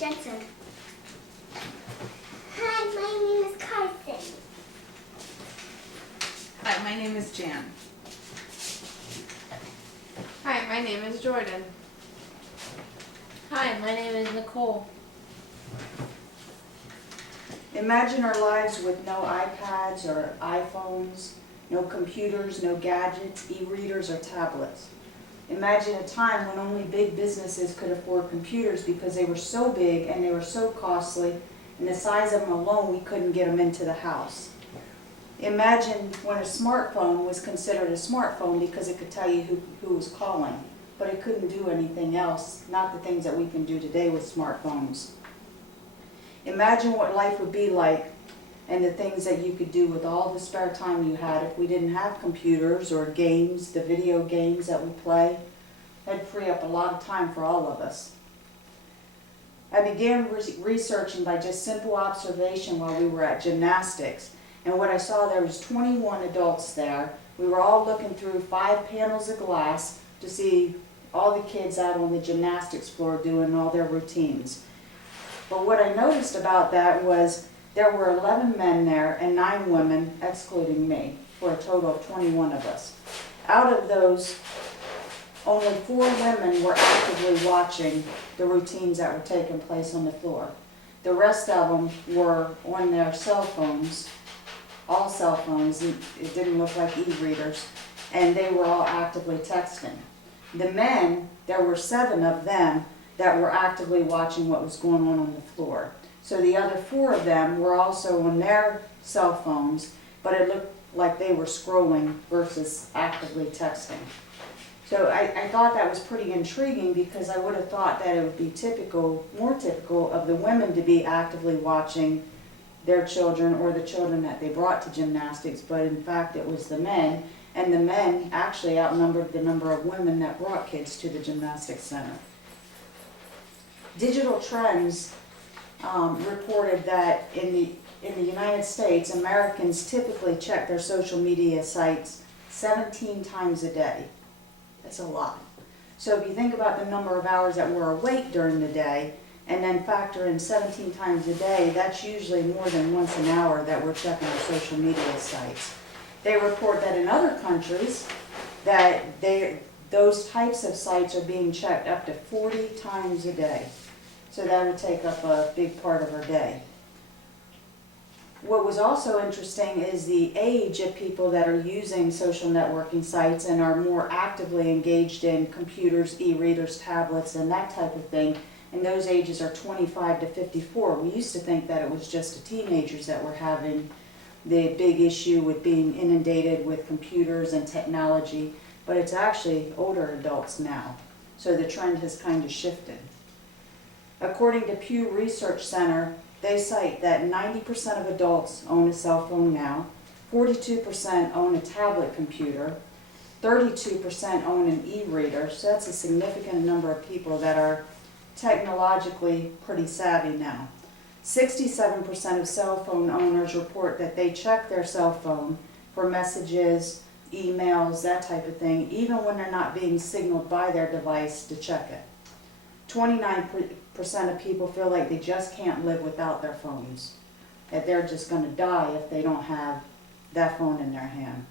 Jensen. Hi, my name is Carson. Hi, my name is Jan. Hi, my name is Jordan. Hi, my name is Nicole. Imagine our lives with no iPads or iPhones, no computers, no gadgets, e-readers or tablets. Imagine a time when only big businesses could afford computers because they were so big and they were so costly, and the size of them alone, we couldn't get them into the house. Imagine when a smartphone was considered a smartphone because it could tell you who was calling, but it couldn't do anything else, not the things that we can do today with smartphones. Imagine what life would be like and the things that you could do with all the spare time you had if we didn't have computers or games, the video games that we play. That'd free up a lot of time for all of us. I began researching by just simple observation while we were at gymnastics, and what I saw, there was 21 adults there. We were all looking through 5 panels of glass to see all the kids out on the gymnastics floor doing all their routines. But what I noticed about that was there were 11 men there and 9 women, excluding me, for a total of 21 of us. Out of those, only 4 women were actively watching the routines that were taking place on the floor. The rest of them were on their cell phones, all cell phones, it didn't look like e-readers, and they were all actively texting. The men, there were 7 of them that were actively watching what was going on the floor. So the other 4 of them were also on their cell phones, but it looked like they were scrolling versus actively texting. So I thought that was pretty intriguing because I would have thought that it would be more typical of the women to be actively watching their children or the children that they brought to gymnastics, but in fact it was the men, and the men actually outnumbered the number of women that brought kids to the gymnastics center. Digital Trends reported that in the United States, Americans typically check their social media sites 17 times a day. That's a lot. So if you think about the number of hours that we're awake during the day, and then factor in 17 times a day, that's usually more than once an hour that we're checking our social media sites. They report that in other countries, that those types of sites are being checked up to 40 times a day. So that would take up a big part of our day. What was also interesting is the age of people that are using social networking sites and are more actively engaged in computers, e-readers, tablets, and that type of thing. And those ages are 25 to 54. We used to think that it was just the teenagers that were having the big issue with being inundated with computers and technology, but it's actually older adults now. So the trend has kind of shifted. According to Pew Research Center, they cite that 90% of adults own a cell phone now, 42% own a tablet computer, 32% own an e-reader, so that's a significant number of people that are technologically pretty savvy now. 67% of cell phone owners report that they check their cell phone for messages, emails, that type of thing, even when they're not being signaled by their device to check it. 29% of people feel like they just can't live without their phones, that they're just going to die if they don't have that phone in their hand.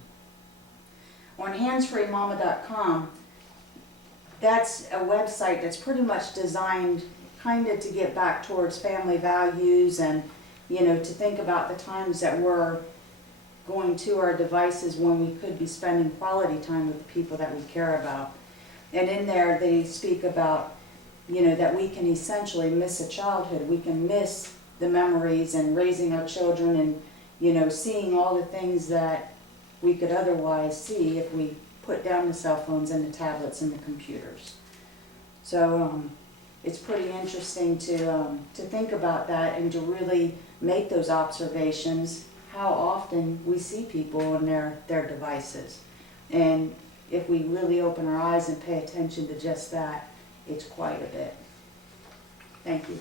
On handsfreemama.com, that's a website that's pretty much designed kind of to get back towards family values and, you know, to think about the times that we're going to our devices when we could be spending quality time with the people that we care about. And in there they speak about, you know, that we can essentially miss a childhood. We can miss the memories and raising our children and, you know, seeing all the things that we could otherwise see if we put down the cell phones and the tablets and the computers. So it's pretty interesting to think about that and to really make those observations, how often we see people on their devices. And if we really open our eyes and pay attention to just that, it's quite a bit. Thank you.